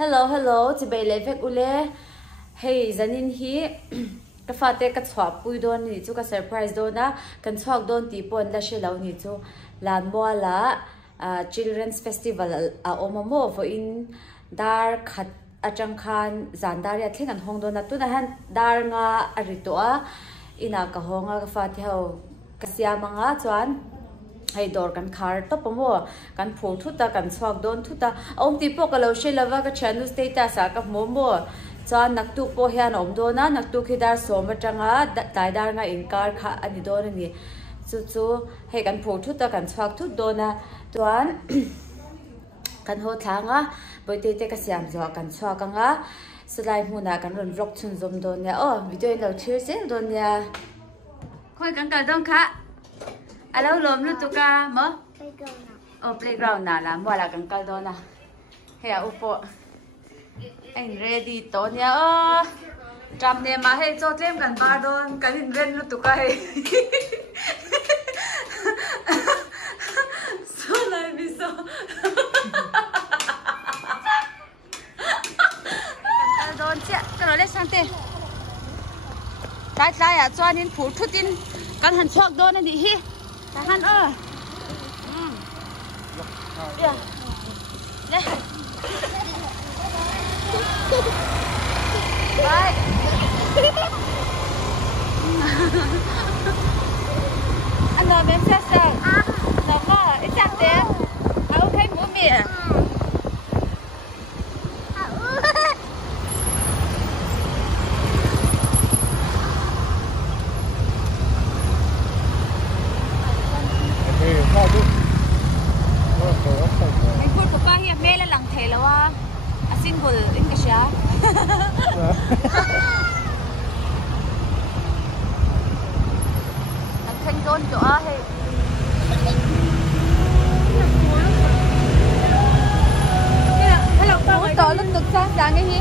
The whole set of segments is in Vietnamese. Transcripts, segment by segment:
Hello, chị bé lấy vẹt ule. Hey, zanin hi. Cái pha tê cái swap pui don ni chu cái surprise don na. Kan swap don ti pon la she lau ni chu. Lan mo la Children's Festival a omamo vo in dar khat achang khan zandar ya thling an hong don na tu na han dar nga aritoa ina ka honga ka fa the ho kasya manga chuan hay dor kan khar to pomo kan pho thu ta kan swak don thu ta om ti po ka lo she lava ka channel status a ka momo chuan nak tu po hian om do na nak tu khidar soma tanga dai dar nga inkar kha ani don ni chu hay kan pho thu ta kan swak thu do na chuan kan ho thanga boite te ka siam zo kan swak anga slai huna kan ron vlog chun zom don ya video lo thir se don ya khoi kan ka dong kha alo lom lu tuka mo playground na la mo la kan kal do na he a upo anh ready to nya tram ne ma he cho tlem kan ba don kan in ren lu tuka he so lai bi so kan kal don chia kan le sante tai tai a chuan in phu thutin kan han chok don ani hi tahan ya le bye ano men sa no mo isak de au thấy mu mi single English ya. Anh khen con chỗ hay. Hello, tao có lúc được sáng sáng cái gì?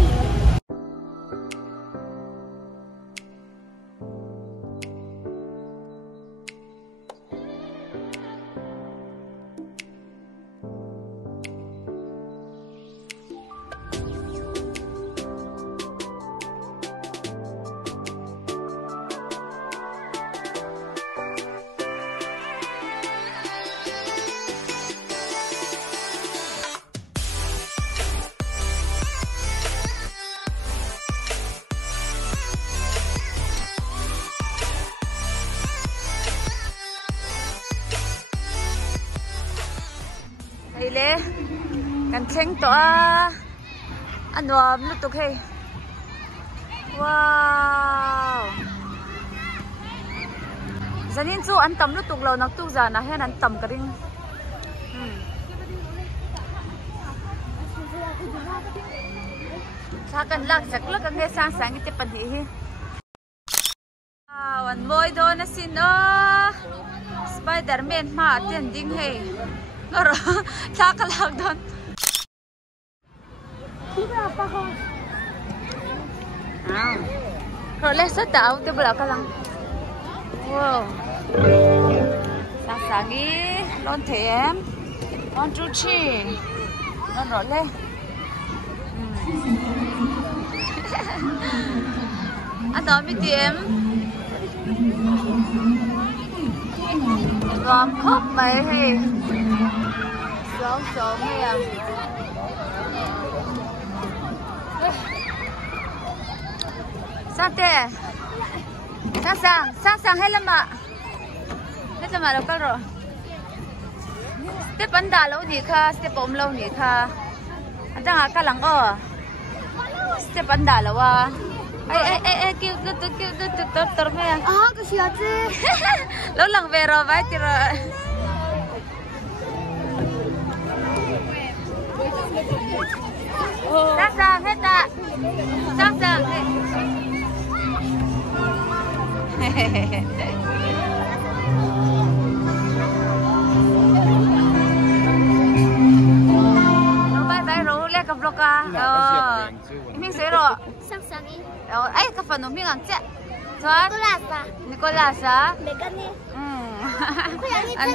Ile kan theng to anwam lu tuk he wow zanin chu an tam lu tuk lo nak tu za na hen an tam ka ring sa kan lak sak la kan he sang sang ti pan hi an moi do na sin Spider-Man ma ten ding he Noro, takalak doon. Roles sa tao, tibula ka lang. Wow. Sasangi, lon tem, lon chuchi, lon role. Ano mi tem? Gom khóc mày hay Sống hay à Sao tệ Sang hết lắm ạ đâu có rồi Step anda lâu nhỉ kha Step ôm lâu nhỉ kha Anh đang hạ lăng Step anda lâu à Ê kêu tớ nghe cái gì ạ chứ Lâu lăng về rồi vãi thì rồi Sang hết ạ Sang hết Nó bay rủ lê cặp lọc à Mình sẽ rồi Sang ý Ấy cái phần nó mình ăn chết Nicolas à Megani Anh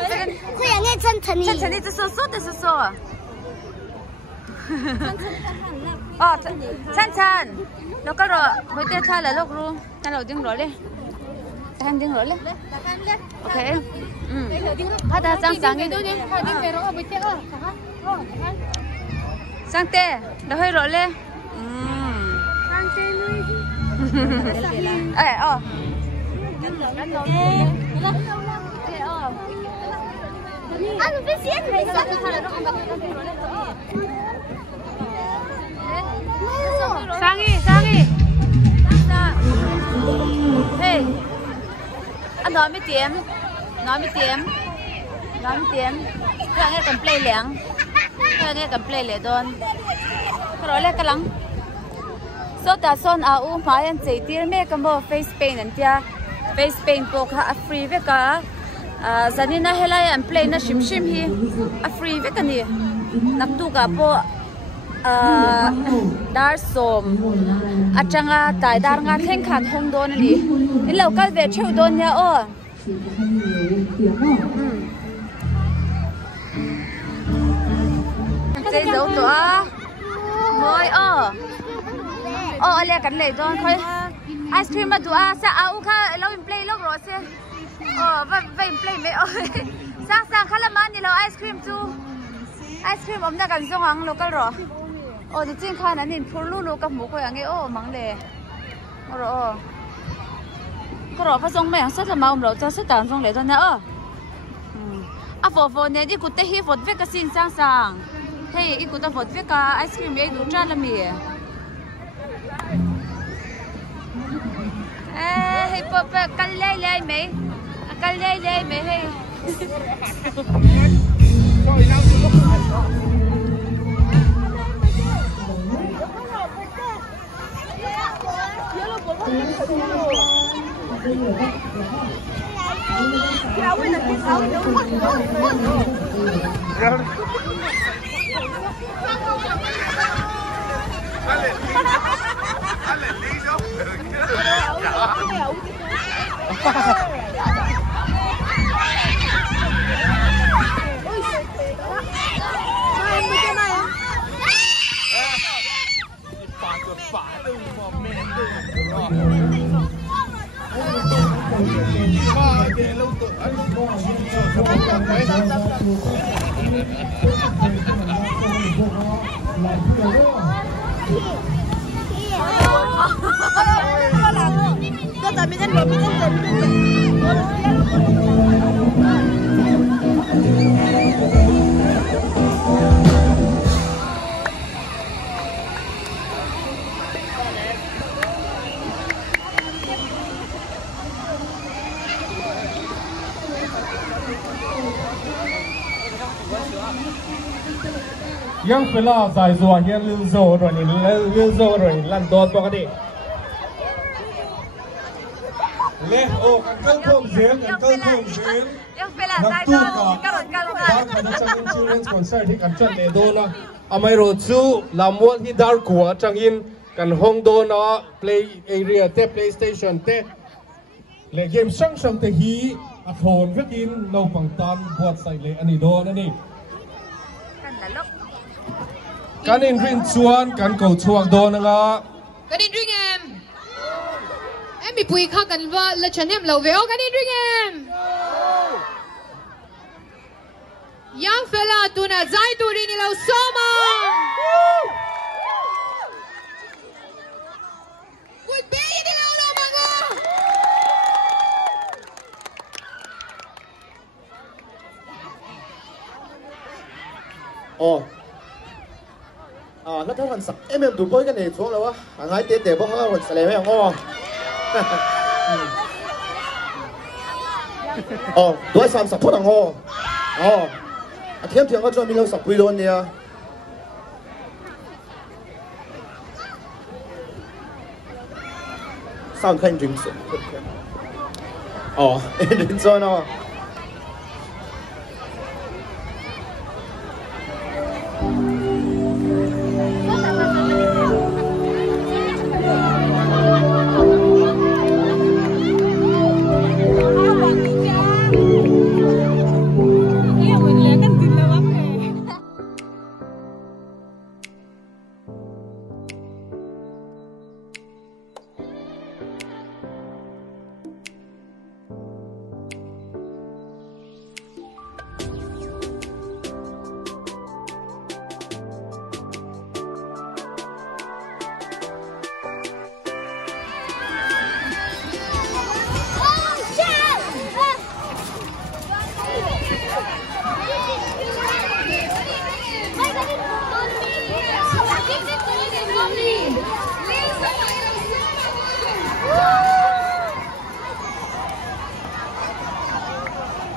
고양이 천천히 천천히 쏘쏘 찬찬 nó có rồi mới tiếp theo là lúc luôn ta đầu tiếng rồi đi ta ham tiếng rồi đi ok hát ta sang sang đi sang tê đã hơi rồi lên ê Sangi hey anh nói mấy tiếng cái nghe cầm play lẻng cái nghe cầm play lẻ đòn cái đó là cái lăng so ta son au mai anh chạy tir me cầm bộ face paint anh tia face paint bộ cả free với cả zanin na helai anh play na shim hi free với cái này nắp tu cả bộ dar som achanga tai dar nga theng khan hong don li in local ve cheu don ya o chế dấu tụa ngồi ale kan le don khoi ice cream ma tụa sa au kha lo in play lo ro se va in play me sang khala man ni lo ice cream tu ice cream om na kan zong ang local ro thì chính khăn anh nhìn phun lulu cầm mũ coi anh ấy mắng lệ rồi có rồi phát sóng mấy rất là mau rồi cho rất tàn sóng lệ thôi nữa phô này đi cút hi phốt với cái xin sang hey đi cút phốt với cái ice cream ấy đủ tràn là mì hey phốt cắn lê mấy heyยังเวลาใส่ส่วนยังลืมโซ่rồiลืมโซ่rồiลั่นโดนปกติเล่โอ้กันเกิลคงเสียงนักตู้ก็การคณะจังอินชูเรนส์คอนเสิร์ตที่กันจัดเลยโดนนะอเมริกาลำวันที่ดาร์กัวจังอินกันห้องโดนนะ play area เตะ PlayStation เตะเล่เกมช่างเตะฮีอัดโหนก็กินเราฝังตันบวชใส่เลยอันนี้โดนนั่นนี่การอินรินชวนการเก่าชวงโดนนะครับการอินริงมีปุยข้ากันว่าละฉันเนี่ยเราเวลการอินริงยังเฟล่าตัวน่ะใจตัวนี้เราสมากุดเบย์นี่เราเราบังแล้วถ้าวันสักดูบ่อยกันเนี่ยช่วงแล้ววะหายเตะเพราะเขาวันสลายไม่เอาด้วย30พูดงเทียมก็จะมีเรา10ปีโดนเนี่ย3看准准认真哦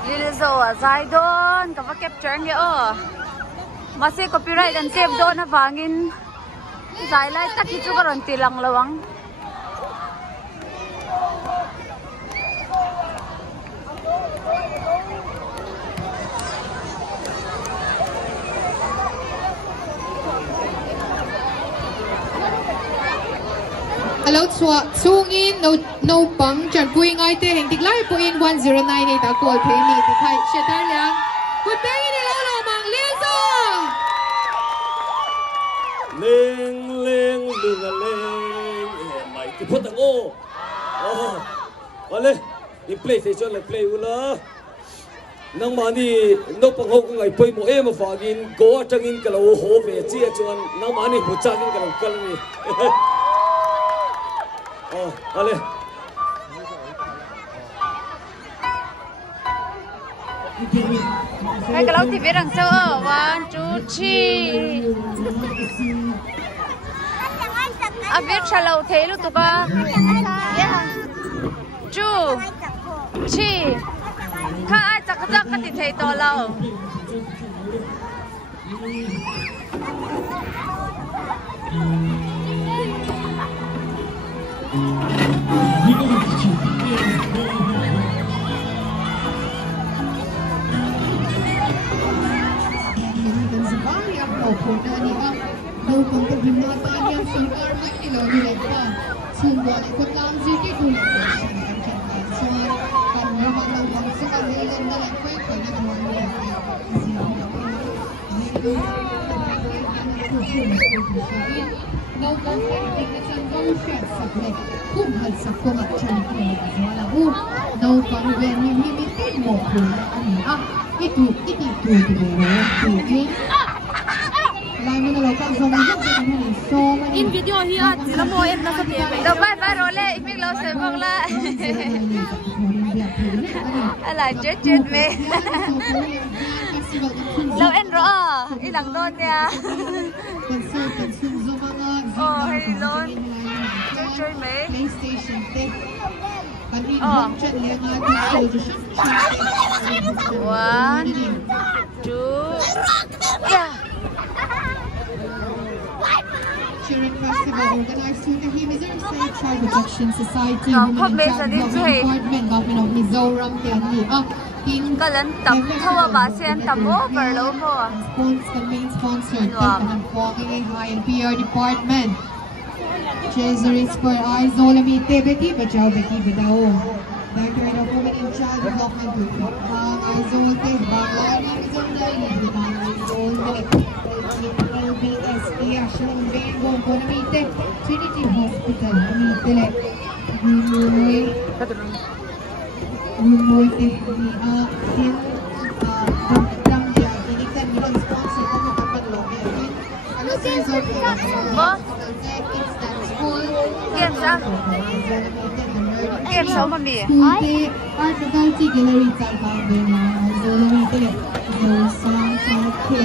Lilizo zai don ka capture nge o masi copyright and save don na wangin zai lai tak hi chu karon tilang lawang Hello, Tsungin, no pang, Chan Puing Aite, Heng Tiglay po in 1098 a call pay me to Thai Shetar Liang. Good day, Nilolo Mang Lizo! Ling, ling, ling, mày thì phút thằng ô. Vale, đi PlayStation lại play ula. Nang mani no pang ho ngai poi mo em fagin go atangin kalo ho ve chi chuan nang mani bu changin kalo kal ni. Vale. Hai kalau TV rang sao 1 2 3 Abir chalau thelu to ba 2 3 kha ai chak chak ka ti thei to lao in video hi at sila mo em na sa TV. Do bye role imik lo se bang la. Ala jet me. Lo en ro ilang don ya. Oh hey lon. Jet me. PlayStation 10. Oh. 1 2 yeah. Children Festival organized through the Missouri Child Protection Society, No, Women and Child Department, Government of Mizoram, Ka lan tam thawa ba sian tam over lo mo. The main sponsor, and Walking High and PR Department. Treasuries for eyes, Olamite, Beti Bachao, Beti Badao. Director of Women and Child Development, Aizolte, Balani, Mizundai, LBSA, Ashland, Bengo, Bonamite, Trinity Hospital, Amitele, Rumoy, Tin, Damja, Inikan, Milan sponsor, Tomo Kapaglo, Mo? Kian sa? Kian sa mami? Ay? Art Novelty Gallery Talbang na Zolamite, Zosang Salke.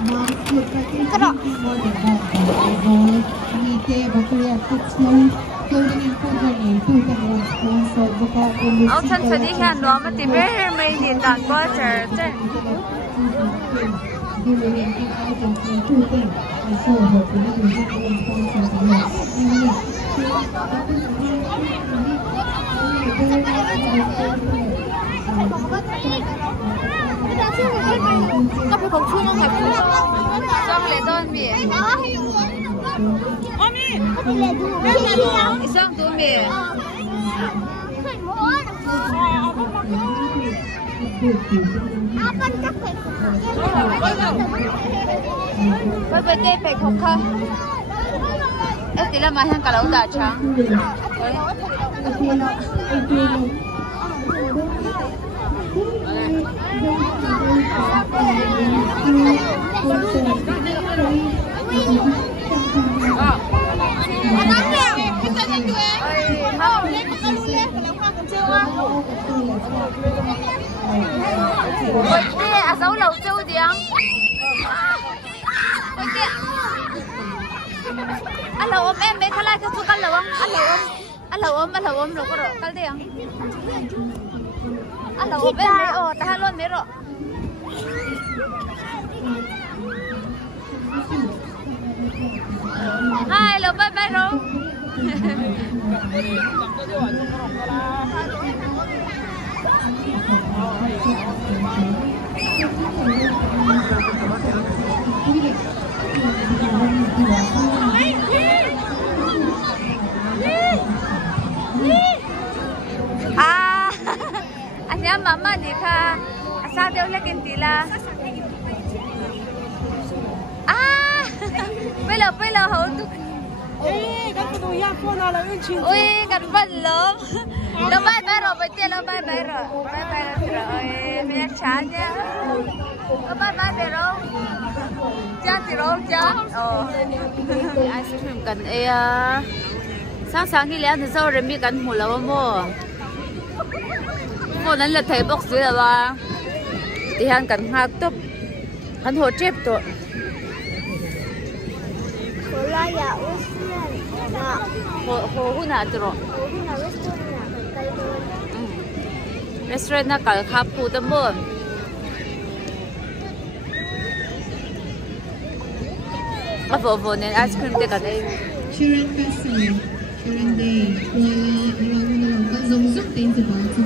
Mom's food package, drinking water, Mite, Bakuya, Food clothing and food journey, food and water sponsor, Bukaka, Ao chan sa di khan no ma ti mer mai ni dan ko cher che. Có phải còn chung không phải chung Song le don mi. Isang tu mi. Bye bye day pe khok kha. Tila ma hang kalau da chang. ôi thế à dấu lẩu châu tiếng ôi thế à lẩu ôm em mấy cái lại cái chú ăn lẩu không ăn lẩu ôm rồi có rồi cái tiếng ăn lẩu ôm em mấy ta luôn mấy rồi hai lẩu bye bye rồi anh em mama đi kha sao đeo lấy kinh tila bây giờ hậu ui gần bận lắm nó bay rồi bây giờ nó bay rồi rồi bây giờ chán nhá nó bay rồi chán thì rồi chán ice cream cần sáng đi lấy thì sao rồi mi cần mua lâu mua nên là thấy box dưới là thì hàng cần hạt top hắn hồ chép rồi hồ hôn hạt rồi restaurant na cả khắp khu tâm bồn vô nên ice cream để cả đây Children Festival, Children Day, wala giống giúp tên từ bảo từ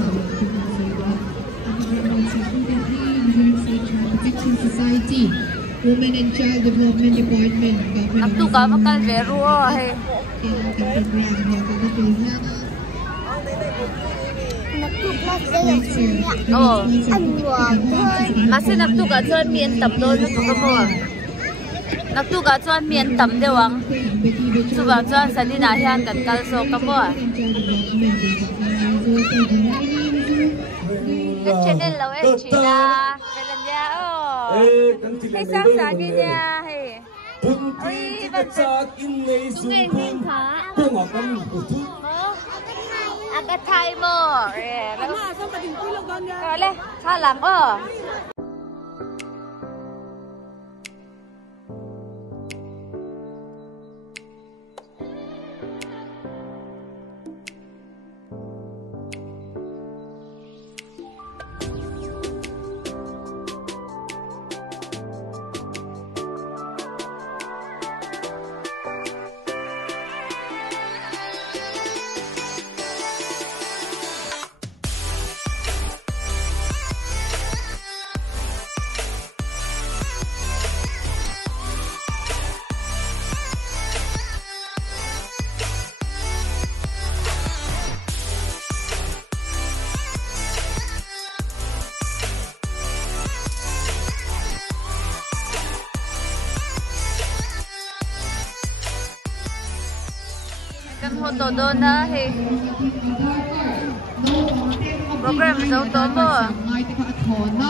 Protection Society, Women and Child Development Department, Government of masih nak tu kat jual mian tam don tu kamu, nak tu kat jual mian tam dewang, cuba jual sadi nahian kat kalso kamu. Channel lawa Cina, filmnya hey sang ni dia hey. Oi, saat ini zoom agak Thai mo, boleh, salam Kan hoto do na he program zo to mo ngai te ka thon na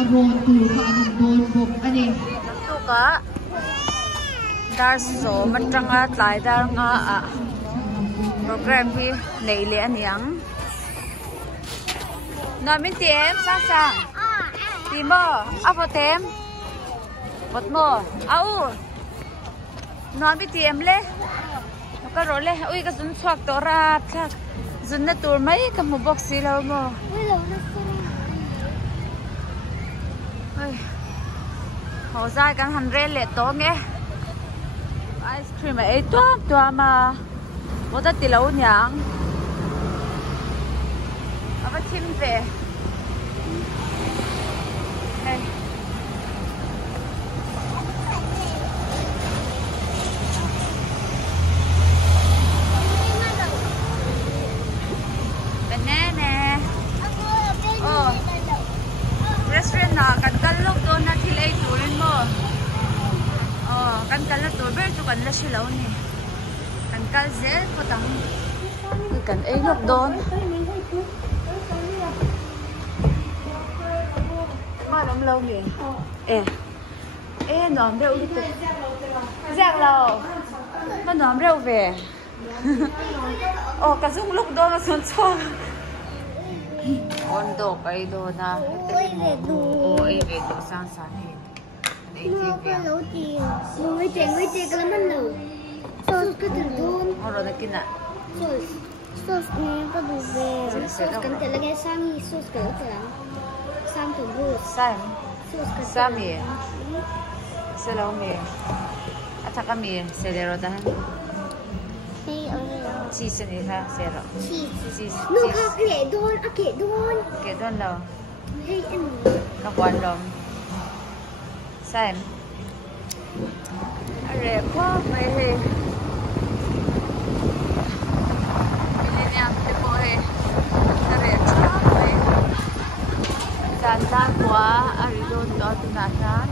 aron tu ka an don bok ani tu ka dar so matanga tlai dar nga program hi nei le aniang na min tiem sa ti mo apo tem bot mo au na mi tiem le cái rồi lên, ui cái zun xoạc to ra, zun nó tour mấy cái một box gì đâu mà, họ dài cái hành rê lệ to nghe, ice cream ấy toa mà, bố ta tì lâu nhàng, ở bên chim về, restaurant na kan lok do na thilai turin mo kan la tur ber chu kan la silaw ni kan kal zel potang kan ei lok don ma lam lâu ni nom reu đi giang lâu ma nom reu về cả dung lúc đó nó xuống cho Ondo kayo doon na. Oo, ay vedo. Saan saan eh. Ngồi chơi cái là mình đâu. Sauce cái từ đun. Oro na kina. Sauce này có đủ về. Sauce cần phải là cái sami sauce cái là sam từ bột. Sami. Selaw mi. At saka mi selero dahan. Cheese ni sa sero. Cheese. No, kake don. Okay, doon daw. Hey, ano? Kakuan lang. Sam. Are po, may he. Pili niya po he. Are po, may. Sandan po ari doon doon natin.